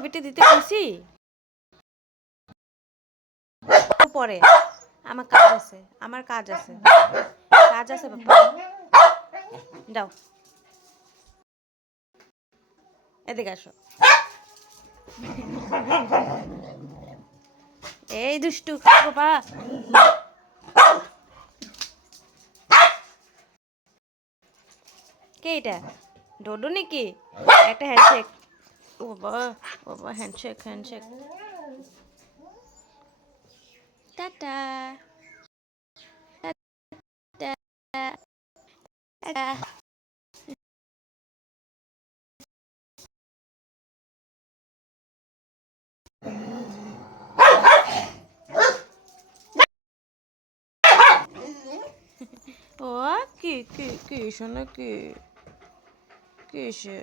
বেটি দিতে কইছি পরে আমার কাজ আছে বাবা দাও এদিকে আসো এই দুষ্টু বাবা কে এটা ডোডো নাকি একটা হ্যান্ডশেক ও বাবা বাবা হ্যান্ডশেক টাটা টাটা ও কি শোনা কি কিসে